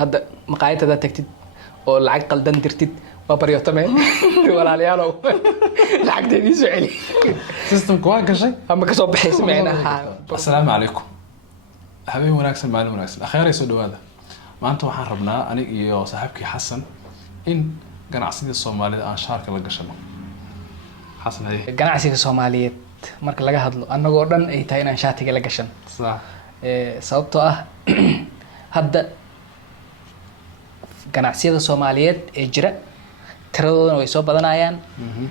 hadda maqaayadda tagtid oo lacag qaldan dirtid waa baryotame walaalayaalow lacagteedii soo celi systemka waa gashay ama ka soo baxaysa macnaha. Assalaamu calaykum. habeen wanaagsan maalin wanaagsan akhiray soo dhawaada. maanta waxaan rabnaa aniga iyo saaxiibkii Xasan in ganacsiga Soomaalida aan shaarka la gashano. Xasan hay ganacsiga Soomaaliyeed marka laga hadlo anagoo dhan ay tahay inaan shaatiga la gashan sax sababtoo ah hadda ganacsiyada Soomaaliyeed ee jira tiradooda way soo badanayaan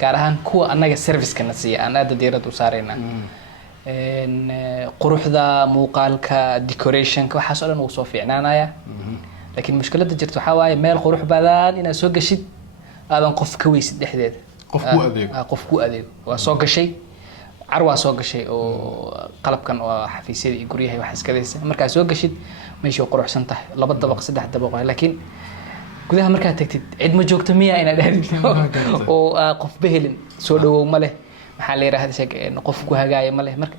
gaar ahaan kuwa anaga service kana siiya aan aad diirada u saareyna quruxda muuqaalka decoration ka waxa soo dhan uu soo fiicnaanaya laakiin mushkiladda jirto waxa waaye meel qurux badan inaad soo gashid aadan qof ka weysid dhexdeeda qof ku adeego waa soo gashay carwa soo gashay oo qalabkan oo xafiisyada iyo guryaha wax iska leeysan marka soo gashid meesha quruxsan tahay 2 dabaq 3 dabaq laakiin gudaha marka tagtid cid ma joogto miya ina dhahdid oo qof behelin soo dhawow ma leh waxa la yiraahdaa qof ku hagaaya ma leh marka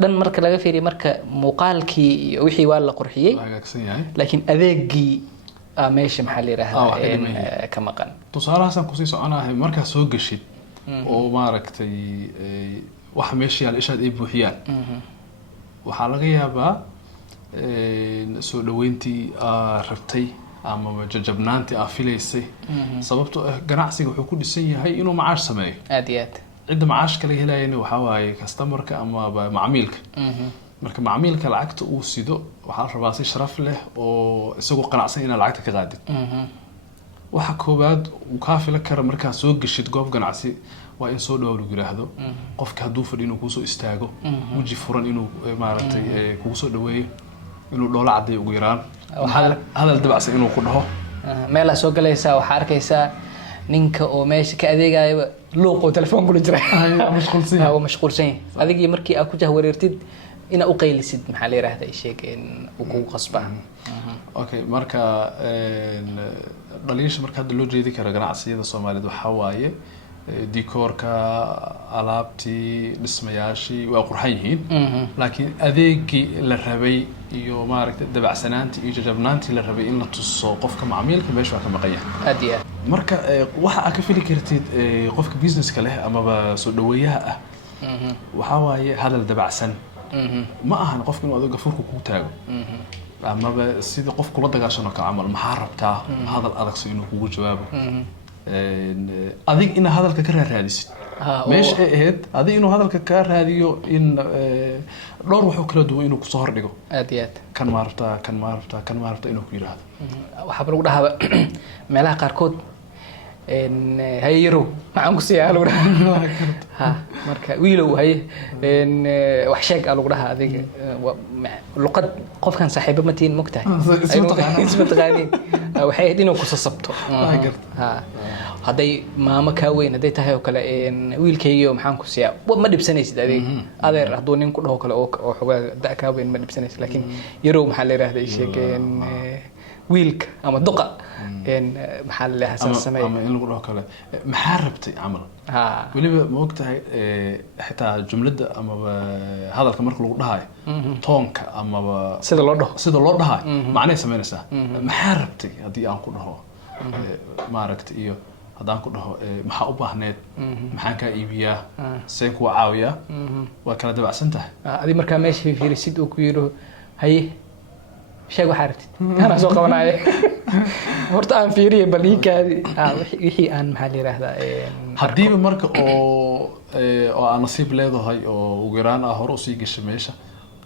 dhan marka laga fiiriyo marka muuqaalkii iyo wixii waa la qurxiyay laakiin adeegii meesha maxaa la yiraahdaa ka maqan tusaalahaas ku sii soconahay marka soo gashid oo maaragtay waxa meesha yaal ishaad ay buuxiyaan waxa laga yaabaa soo dhaweyntii rabtay ama jajabnaantii afilaysay sababtoo ah ganacsiga wuxuu ku dhisan yahay inuu macaash sameeyo aad iyo aad cid macaash kale helayeen waxa waaye customerka ama macaamilka marka macaamilka lacagta uu sido waxa rabaa si sharaf leh oo isagoo qanacsan in lacagta ka qaadid waxa koobaad uu ka fila kara marka soo gashid goob ganacsi waa in soo dhaw yiraahdo qofka haduu fadhiyo inuu ku soo istaago waji furan inuu maaragtay ku soo dhaweeyo inuu dhoola caday ugu yaraan hadal dabacsan inuu ku dhaho meel soo galaysa waxa arkaysa ninka oo meesha ka adeegayo luuqo telefoon kula jira mashquulsan adigii markii aad ku jahwareertid ina u qaylisid maxaa la yiraahdaa sheekeen uu ku qasba okay marka dhalinyarada marka hadda loo jeedi karo ganacsiyada Soomaaliyeed waxa waaye decorka alaabtii dhismayaashii waa qurxan yihiin laakiin adeegii la rabay iyo maaragtay dabacsanaantii iyo jajabnaantii la rabay in la tuso qofka macaamilka meesha waa ka maqan yahay aad iyo marka waxa aad ka fili kartid qofka businesska leh ama soo dhaweeyaha ah waxa waaye hadal dabacsan ma ahan qofka inuu adiga furku ku taago ama sidii qof kula dagaashano ka amal maxaa rabtaa hadal adag si inuu kugu jawaabo adig ina hadalka ka raadisid meesh ay ahayd adig inuu hadalka ka raadiyo in dhowr wuxuu kala duwan inuu ku soo hordhigo aad iyo aad kan maarta inuu ku yiraahdo waxa lagu dhahaa meelaha qaarkood hayro maxaan ku siyaa lagu dhahaa marka wiilow hay wax sheeg lagu dhahaa adiga luqad qofkan saaxiibo ma tiin mogtahay isma taqaaniin waxay inuu ku sasabto haday maama ka weyn haday tahay oo kale wiilkayga maxaan ku siyaa ma dhibsanaysid adeer haduu nin ku dhaho kale oo xogaa da ka weyn ma dhibsanaysid laakiin yarow maxaa la yiraahdaa sheekeen wiilka ama duqa maxaa la hasan sameeyay ama in lagu dhaho kale maxaa rabtay amal waliba ma ogtahay xitaa jumlada ama hadalka marka lagu dhahayo toonka ama sida loo dhahayo macnaheedu sameynaysa maxaa rabtay hadii aan ku dhaho maaragtay iyo hadaan ku dhaho maxaa u baahneed maxaan ka iibiyaa seen ku caawiyaa waa kala dabacsan tahay adi marka meesha fiirisid oo ku yiro haye sheeg waxa aragtid ana soo qabanaayo horta aan fiiriyo baliikaadi wixii aan maxaa la yiraahdaa hadii marka oo aan nasiib leedahay oo ugu yaraan hore u sii gashay meesha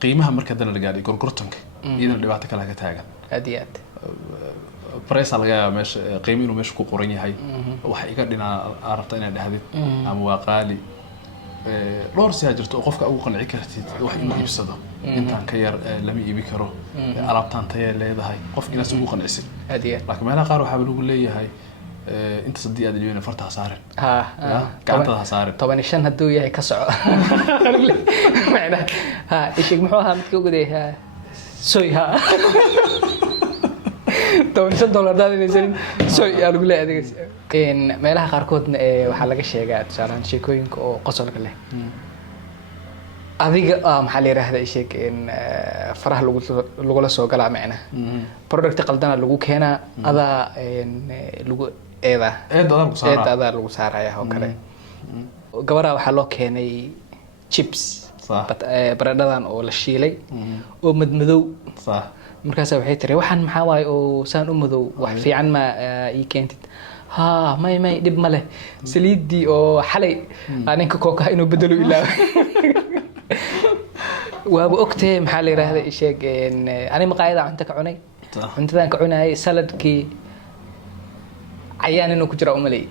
qiimaha marka dana la gaadhay gorgortanka iyadana dhibaato kale ka taagan aad iyo aad price laga yaabaa meesha qiimo inuu meesha ku qoran yahay waxa iga dhinaa arabta inaad dhahdid ama waa qaali dhowr si jirto oo qofka ugu qanci kartid wax inuu iibsado intaan ka yar lama iibi karo alaabtaan tayay leedahay qof inaas ugu qancisid laakiin meelaha qaar waxa lagu leeyahay inta sadii aad leeyahay farta saaran gacanta saaran 15 haduu yahay ka soco macna ishig muxuu ahaa midka ugu deeyaa soy $10 daadinaysan soy lagu leeyahay meelaha qaarkoodna waxa laga sheegaa tusaalaan sheekooyinka oo qosolka leh adiga maxaa la yiraahdaa sheeg in faraha lagu la soo galaa macna product qaldana lagu keenaa adaa lagu eeda lagu saaraya oo kale gabadha waxaa loo keenay chips baradhadan oo la shiilay oo madmadow markaas waxay tiri waxaan maxaa waay oo saan u madow wax fiican ma ii keentid may dib ma leh saliidii oo xalay ninka kookaha inuu bedelo ilaa waaba ogtee maxaa la yiraahdaa sheeg ani maqaayada cunto ka cunay cuntadan ka cunay saladkii ayaan inuu ku jira umalay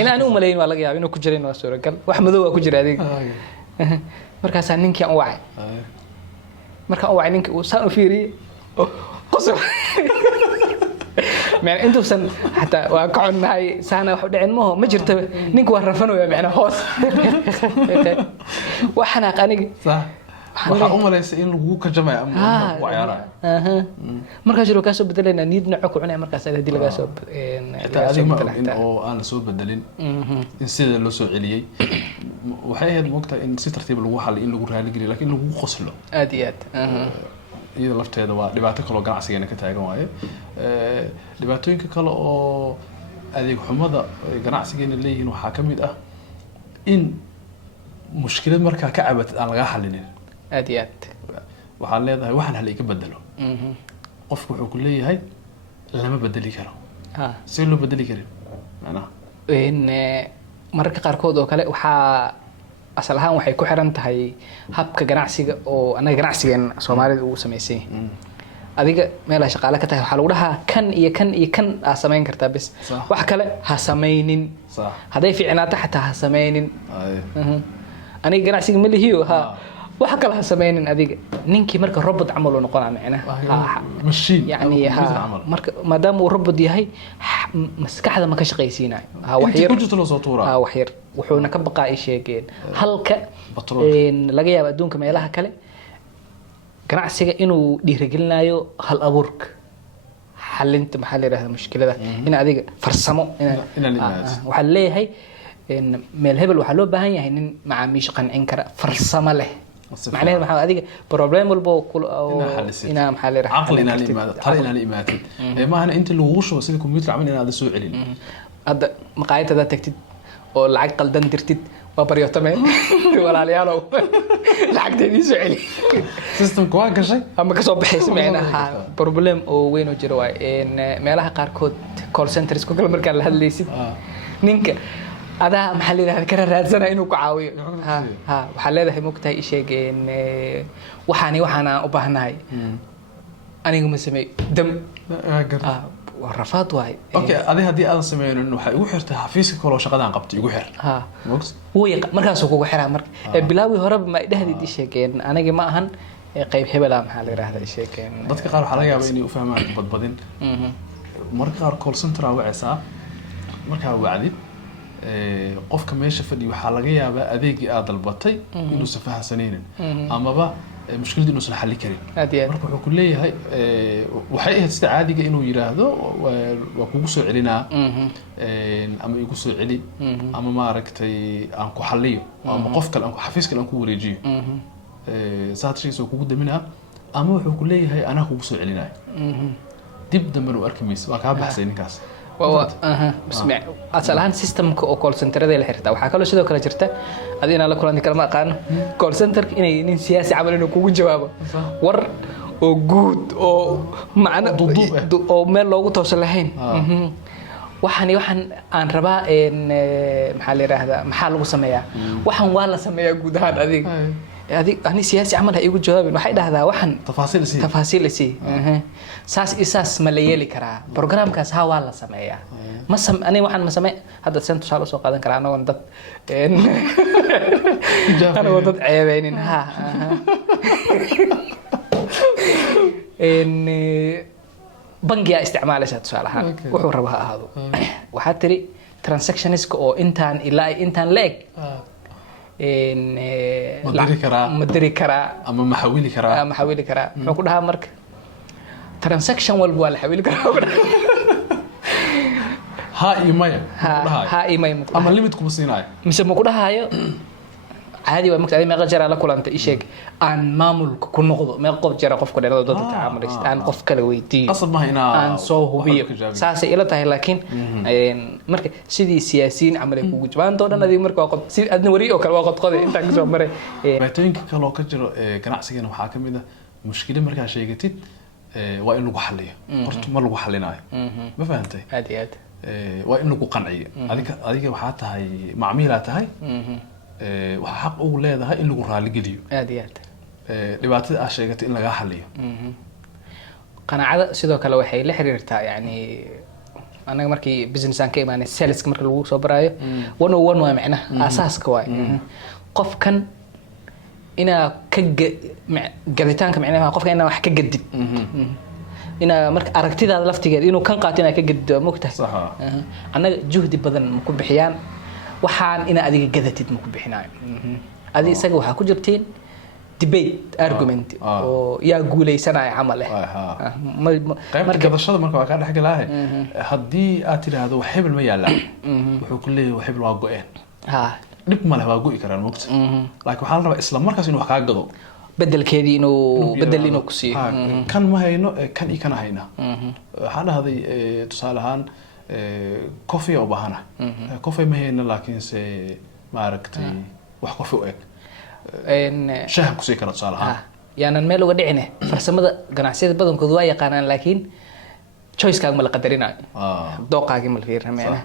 in aan u malayn waa laga yaabaa inuu ku jira waa suuragal wax madow ku jira adiga markaas ninkii aan wacay marka oo ninka uu saan u fiiriyay qosol ما أنتوا سن حتى وقعوا معي سنة واحدة عن مهم ما جرت نيك ورفنوا يا معنا هوس وحنا قاني صح waxa u maleysay in lagu ka jamay ama waxyaalaha marka jiro ka soo bedelena niidna ku cunay markaas hadii laga soo in oo aan la soo bedelin in sida loo soo celiyay waxay ahayd moogta in si tartiib lagu xal in lagu raali geliyo laakiin lagu qoslo aad iyo aad iyada lafteeda waa dhibaato kale oo ganacsigeena ka taagan waaye dhibaatooyinka kale oo adeeg xumada ganacsigeena leeyihiin waxa ka mid ah in mushkilad marka ka cabatid aan laga xalinin aad iyo aad waxaan leedahay waxaan hal iga bedelo qofku wuxuu ku leeyahay lama bedeli karo si loo bedeli karin macnaha in marka qaarkood oo kale waxa asal ahaan waxay ku xiran tahay habka ganacsiga oo anaga ganacsigan Soomaalidu uu sameeyay adiga meel shaqaale ka tahay waxa lagu dhahaa kan iyo kan iyo kan aa sameyn kartaa bas wax kale ha sameynin haday fiicnaato xataa ha sameynin aniga ganacsiga ma lihiyo waxa kale ha sameynin adiga ninkii marka robot amal uu noqonaa macnaha machine yani marka maadaama uu robot yahay maskaxda ma ka shaqaysiinayo wax yar ku jirto loo soo tuuraa wax yar wuxuuna ka baqaa ay sheegeen halka laga yaabo adduunka meelaha kale ganacsiga inuu dhiirigelinayo hal abuurka xalinta maxaa la yiraahdaa mushkilada in adiga farsamo waxa leeyahay in meel hebel waxa loo baahan yahay nin macaamiish qancin kara farsamo leh macnaheedu waxa adiga problem walbo ina maxaa la yiraahdaa aqli ina limaada tar ina limaatid ma ahna inta lagu shubo sida computer camal inaad soo celin hadda maqaayada tagtid oo lacag qaldan dirtid waa baryootame walaalayaalow lacagteedii soo celi systemku waa gashay ama ka soo baxaysa macnaha problem oo weyn oo jiro waay in meelaha qaar kood call centers ku kala markaa la hadlaysid ninka adaa maxaa la yiraahdaa ka raadsana inuu ku caawiyo waxa leedahay moogtahay sheegeen waxaan u baahnahay anigu ma sameey dam ورفض واي اوكي هذه هدي انا سمعنا waxay ugu xirtay xafiiska kale oo shaqadan qabtay ugu xir way markaas uu kugu xiraa marka bilaawi hore ma dhahdii sheekeen aniga ma ahan qayb hebel ah maxaa la yiraahdaa sheekeen dadka qaar waxa laga yaabaa inay u fahmaan badbadin marka qaar call center wacaysa marka wacdid qofka meesha fadhi waxa laga yaabaa adeegii aad dalbatay inuu safahansaneen amaba مشكلة إنه صلح حل كريم. مركب كلية هاي وحقيقة استعادة إنه يراهده وكوسو علينا أما يكوسو علي أما ما ركتي أنكو حليه أما قفك أنكو حفيزك أنكو وريجي ساعات شيء سو كوجود منها أما وحقيقة كلية هاي أنا كوسو علينا تبدأ من أركميس وكاب حسين كاس. بسمع أصلاً سيستم كول سنتر ذي الحرتة وحكالو شدوا كلا جرته أدينا لك كلام كلام قان كول سنتر إن سياسي عمل إنه كوجود جوابه ور أو جود أو معنا أو مال لوجو توصل لهين وحن عن ربا إن محل هذا محل وسمية وحن ولا سمية جود هذا هذه أنا سياسي عملها يقول جواب إنه حيدا هذا وحن تفاصيل سي ساس إساس مليالي كرا برنامج كاس ها ولا سمايا ما أنا وحن ما سمع هذا سنتو شالو سوق هذا كرا أنا وندت أنا وندت عيبين ها إن بنجي استعمال شات سؤالها وحور ربها هذا وحتري ترانزاكشنز أو إنتان إلا إنتان لك إن مدري كرا أما محاولي كرا نقول لها مرك ترانزاكشن والبوال حاولي كرا ها إيمايل ها إيمايل أما اللي متكم صيناي مش مقولها هاي عادي ومكت هذه ما غجر على كل أنت إيشك عن مامل كل نقطة ما قف جرى قف كده ضد التعامل عن قف كله ويدي أصلا ما هنا عن صوه بيه ساس إلى تاه لكن مرك سيدي سياسيين عملوا كوجبان تونا ذي مرك وقت سيد أدنى وريه وكل وقت قاضي أنت كذا مرة بيتين كلو كجرو كنعسي كنا محاكم إذا مشكلة مركز شيء جديد وإنه قحليه قرط ما لو قحليناه ما فهمتي هذه وإنه قنعية هذيك وحاتها هي معميلاتها هاي وحق أول هذا هاي إنه قرالي جديو هذه dhibaatada aad sheegatay in laga xaliyo qanaacada sidoo kale waxay la xiriirtaa yani anaga markii business aan ka imaanay sales markii lagu soo baraayo 101 waa macnaha asaaska waa qofkan ina ka gaditaanka macnaha qofka ina wax ka gadid ina marka aragtidaada laftigeed inuu kan qaato ina ka gadido mugtahay sax anaga juhdi badan ma ku bixiyaan waxaan ina adiga gadatid ma ku bixinaayo adiga isaga waxa ku jirtiin debate argument oo yaa guuleysanaya camal marka gadashada marka waa ka dhaxgalaahay hadii aad tiraahdo wax hebel ma yaala wuxuu ku leeyahay wax hebel waa go'een dib ma leh waa go'i karaan waqti laakiin waxa la rabaa isla markaas inuu wax ka gado bedelkeedii inuu ku siiyo kan ma hayno kan iyo kan hayna waxa dhahday tusaale ahaan coffee oo bahana coffee ma hayno laakiin se ma aragtay wax coffee u eg شهر كسي كانت صالحة يعني الميل ودعنا فرسمة جناسية بدون كذوا يقانان لكن choice كان ملا قدرنا دوقة كمل فيها معنا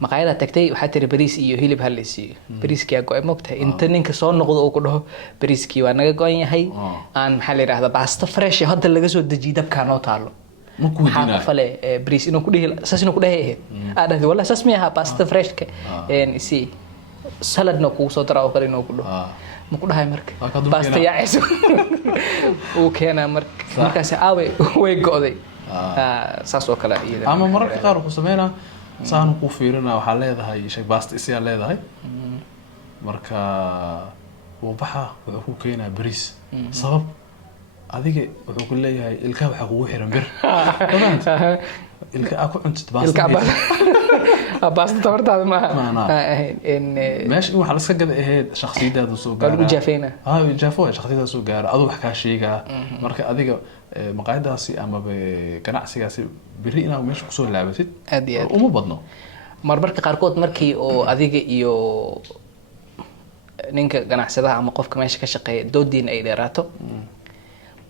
مقايلة تكتي وحتى بريس إيو هيلي بهالسي بريس كي أقوى مبتة أنت نينك صون نقض أو كله بريس كي وأنا قاين هاي عن محل هذا بس فريش هذا اللي جزء الجديد كانوا تعلو مكودينا فله بريس إنه كله أساس إنه كله هي هذا ولا أساس ميها بس فريش ك إن سي سلد نكو صدر أو كله إنه كله مكوده هاي مرك بس تياعس وكنا مركز عاوي ويقعدي ساسو كلا إذا أما مرك قارو كسمينا سانو كوفيرنا وحلا هذا هاي شيء بس تسيا هذا هاي مركا وبحا وحكو كينا بريس سبب هذيك وحكو لي هاي الكاب حقوق حرم بير فهمت الكاب أكو أنت تباس الكاب بس تورط هذا ما إن ماشي وحلا سجد إيه شخصية هذا سوق قالوا جافينا جافوه شخصية هذا سوق أدو حكى شيء مركا هذيك مقاعدة سي أما بقناع سياسي برينا ومش قصور لعبتي ومو بدنا مربرك قاركوت مركي أو هذيك إيو نينك قناع سيدها أما قف كمان شقي دودين أي ديراته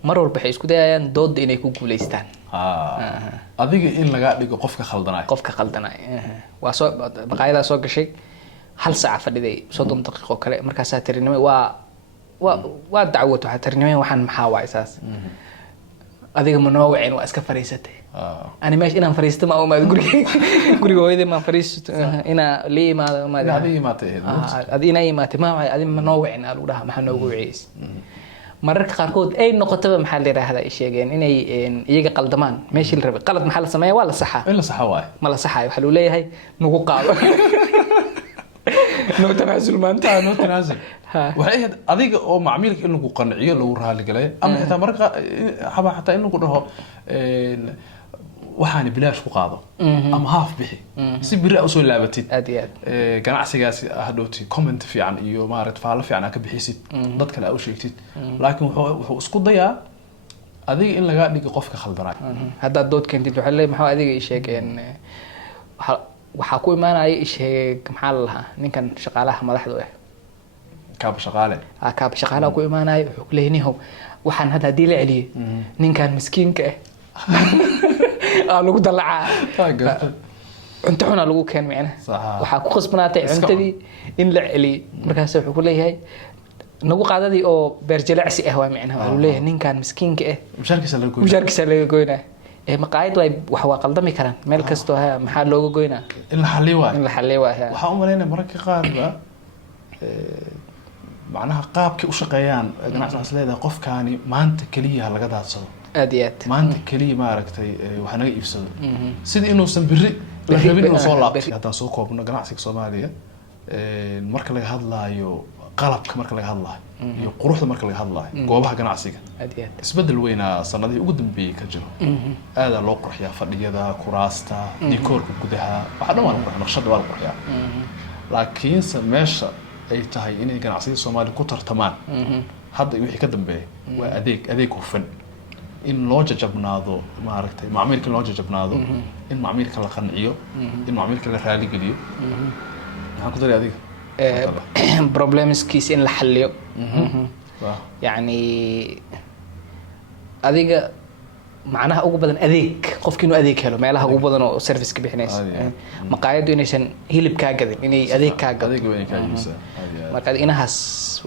مرور بحيس كده يعني دود إنه يكون كوليستان هذيك إن لقى ديك قفك خلدناي واسو مقاعدة سوق شيء هل ساعة فدي صدم دقيقة كله مركز ساترينمي ودعوته حترينمي وحن محاوى أساس هذيك منوعين وأسك فريسته أنا ماشي أنا فريست ما هو ما يقولي هذي ما فريست أنا ليه ما هذه ما تهد هذه أنا ما تما هذه منوعين قالوا لها ما حنوعيس مرك قاركود أي نقطة محل هذا الشيء يعني إنه يجي قلدمان ماشي الربع قلد محل سماية ولا صحة إلا صحة واي ما لا صحة يحلو ليه هاي نوقع نتنازل ما أنت نتنازل وهي هذيك أو معميلك إنه قنعية لو رها لقليه أما حتى مرك حتى إنه كله waxaan bilaash ku qaado ama haaf bixi si biri u soo laabatid ganacsigaasi hadhooti comment fiican iyo maarad faalo fiican ka bixisid dad kale u sheegtid laakiin wuxuu isku dayaa adiga in laga dhigo qofka khaldanay hadda dood keentid waxa leeyahay maxaa adiga ii sheegeen waxa ku imaanaya ii sheeg maxaa lahaa ninkan shaqaalaha madaxda ah kaab shaqaalaha ku imaanaya wuxuu leeyahay waxaan hadii la celiyo ninkan miskiinka ah lagu dalacaa cunto xuna lagu keen macna waxa ku qasbanaatay cuntadii in la celiyo markaas wuxuu ku leeyahay nagu qaadadii oo beerjalacsi ah waa macna wuxuu leeyahay ninkan miskiinka ah musharkiisa laga goynaa maqaayad wax waa qaldami karaan meel kasto ha maxaa looga goynaa in la xalliyo waxa u maleynaa marka qaar ba macnaha qaabkii u shaqeeyaan ganacsigaas leedahay qofkaani maanta kaliya laga daadsado aadiyad maanta kaliya ma aragtay waxa naga iibsado sidii inuu san biri la rabin inuu soo laabto hada soo koobno ganacsiga Soomaaliya marka laga hadlaayo qalabka marka laga hadlaayo iyo quruxda marka laga hadlaayo goobaha ganacsiga aadiyad isbedel weyn sanadii ugu dambeeyay ka jiro aad loo qurxiyaa fadhiyada kuraasta dekorka gudaha waxa dhan waa qurxiyaa naqshada waa qurxiyaa laakiin meesha ay tahay inay ganacsiyada Soomaaliya ku tartamaan hadda wixii ka dambeeyay waa adeeg hufan in loo jajabnaado maaragtay macaamilka loo jajabnaado in macaamilka la qanciyo in macaamilka la raali geliyo maxaan ku daray adiga problemskiis in la xalliyo yani adiga macnaha ugu badan adeeg qofkii inuu adeeg helo meelaha ugu badan oo service ka bixinaysa maqaayadu inaysan hilib kaa gadin inay adeeg kaa gado marka inahaas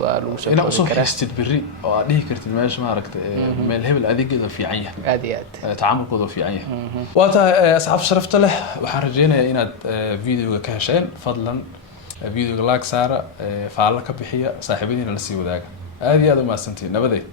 waa lagu soo ina soo xistid biri oo aad dhihi kartid meesha maaragtay meel hebel adeegeeda fiican yahay aad iyo aad tacaamulkooda fiican yahay waa tahay asxaab sharafta leh waxaan rajeynayaa inaad videoga ka hesheen fadlan videoga like saara faalla ka bixiya saaxiibadiina la sii wadaaga aad iyo aad u mahadsantiin nabadeed